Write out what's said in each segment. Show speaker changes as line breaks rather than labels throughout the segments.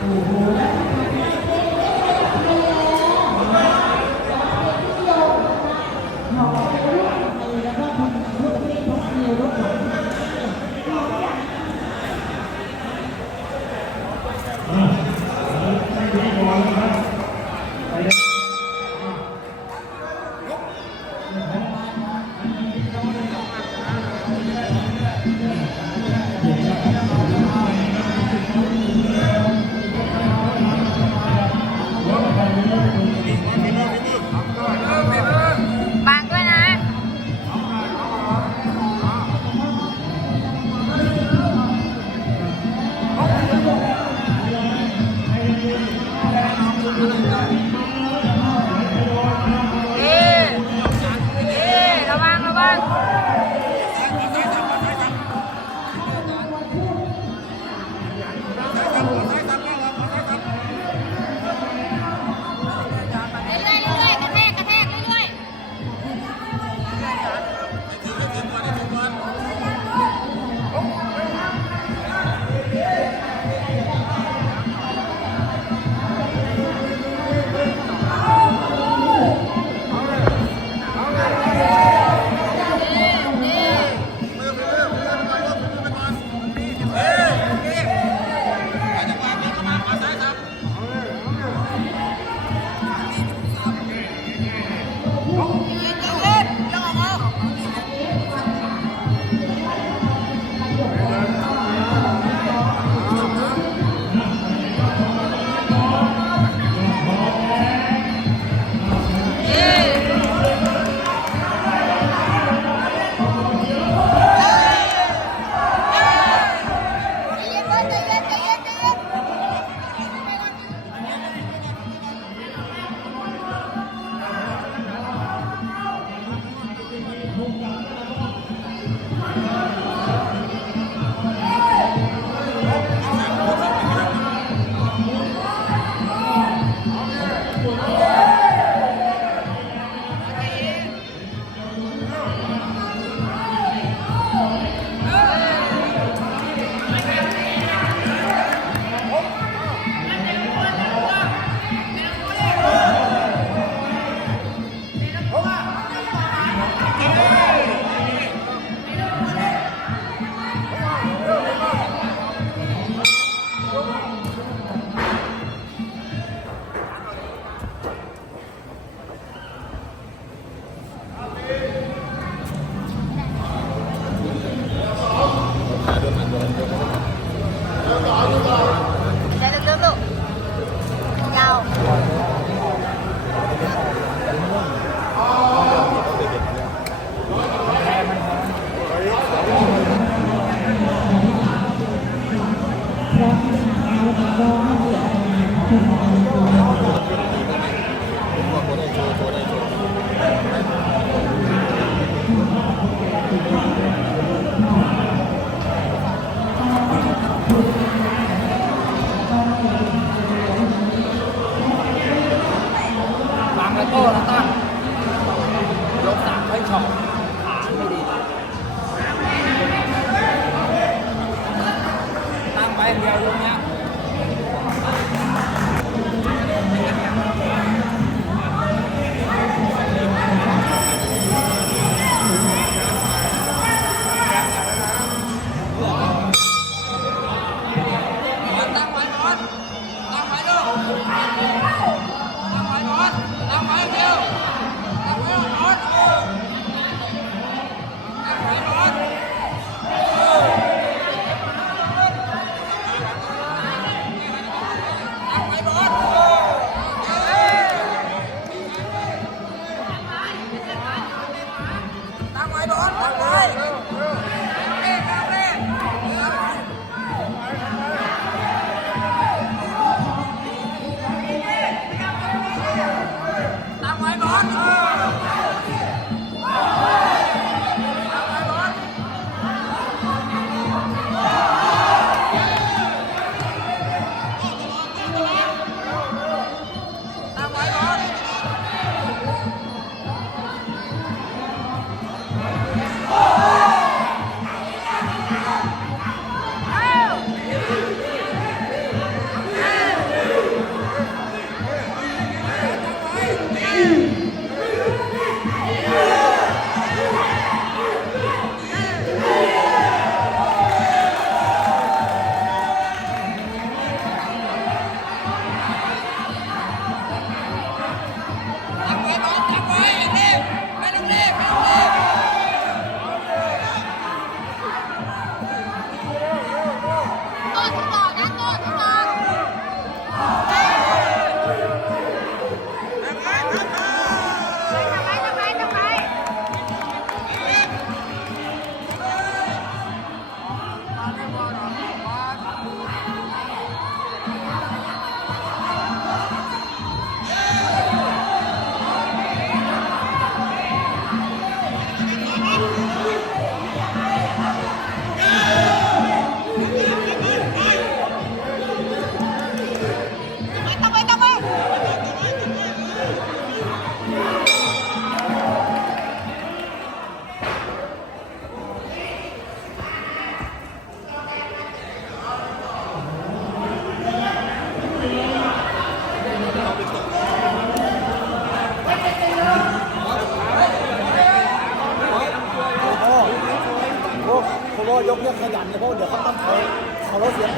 บ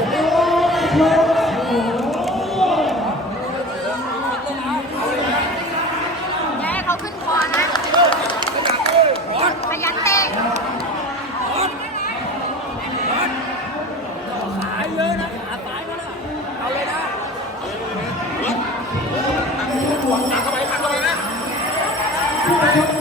เขา
เรา
เสียงเต็มที่
อย่าให้เขาขึ้นคอนะ ขยันเตะ
ขาเยอะนะขาซ้ายก็นะเอาเลยนะเ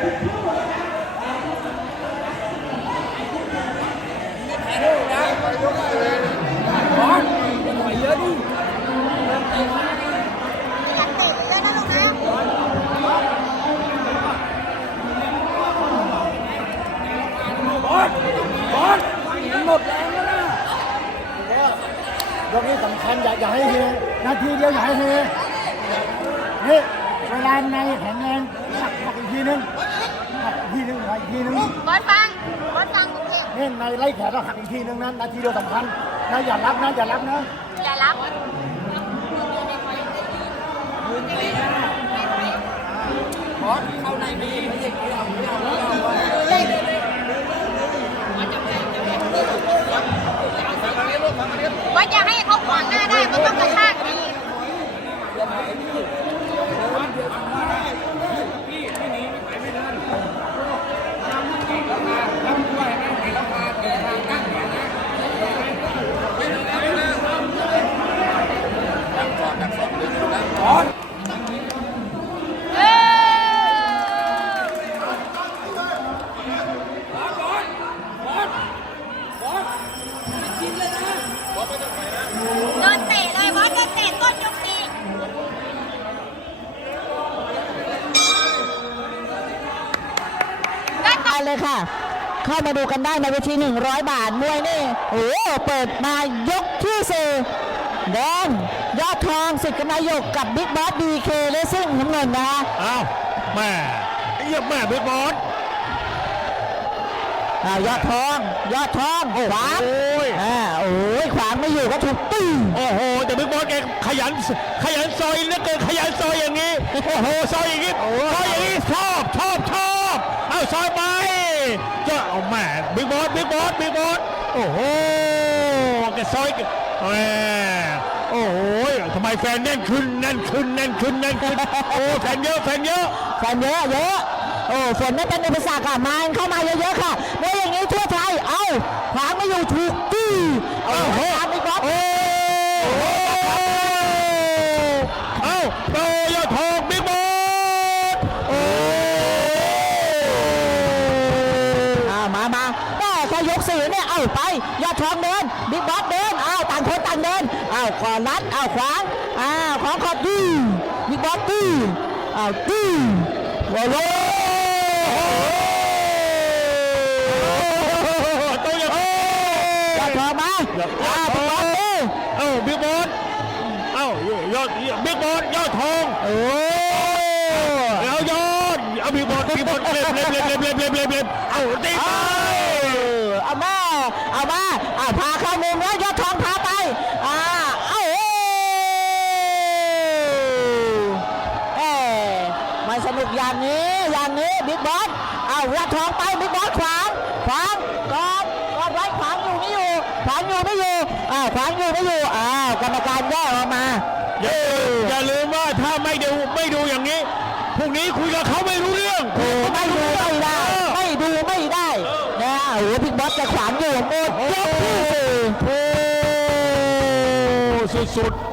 ย
กนี้
สำคัญอย่าอย่าให้เฮนาทีเดียวอย่าให้เฮนี่เวลาในแข็งแรงหักอีกทีนึง ทีนึงหักอีกทีนึง
บอลฟังบอลฟังโอเค
นี่ในไล่แขนเราหักอีกทีนึงนะนาทีเดียวสำคัญนะอย่ารับนะอย่ารับนะ
อย่ารับ
บอลเข้าในไม่ยิงไม่ยิงไม่เอาไม่เอาไม่เอาไม่เอา
บอลอย่าให้เขาขวางหน้าได้บอลต้องกระชากดี
บอล
เอ้ย
บอลบอลบอลบอลยิงเลยนะ
โดนเตะเลยบอลโดนเตะต้นยกสี่
ไป เลยค่ะเข้ามาดูกันได้ในเวที100 บาทมวยนี่โอ้โหเปิดมายกที่สี่แดงยอดทองสิทธิ์กนายกกับบิ๊กบอสบีเคเลซิ่งน้ำเงินนะคะ
อ้าวแม่เยี่ยมแม่บิ๊กบอส
อ่ายอดทอง ยอดทองขวาง
โอ้ย
อ่าโอ้ยขวางไม่อยู่ก็ถูกตึ้ง
โอ้โหแต่บิ๊กบอสแกขยันขยันซอยเหลือเกินขยันซอยอย่างนี้โอ้โหซอยอย่างนี้ซอยอย่างนี้ชอบชอบชอบเอาซอยไป จะเอาแม่บิ๊กบอสบิ๊กบอสบิ๊กบอสโอ้โหแกซอยแกแหมโอ้โหทำไมแฟนแน่นขึ้นแน่นขึ้นแน่นขึ้นแน่นขึ้นโอ้แฟนเยอะแฟนเยอะ
แฟนเยอะเยอะโอ้ฝนไม่เป็นอุปสรรคอะมาเข้ามาเยอะๆค่ะเมื่ออย่างนี้ทั่วไทยเอ้าขวางไม่อยู่ถูกจี้เอาโหตามอีกบอส ไปยอดทองเดินบิ๊กบอสเดินอ้าวต่างคนต่างเดินอ้าวขวานัดอ้าวขวางอ้าวของขอดีบิ๊กบอสดีอ้าวดีโอ้โห
ตัว
ยอดทองมาอ้าวบิ๊กบอสดี
เอ้าบิ๊กบอสเอ้ายอดบิ๊กบอสยอดทอง
โอ้
แล้วยอดเอาบิ๊กบอลบิ๊กบอลเล็บเล็บเล็บเล็บเล็บเล็บเล็บเอ้าตี
ว่าภา
ค Abschlusszonen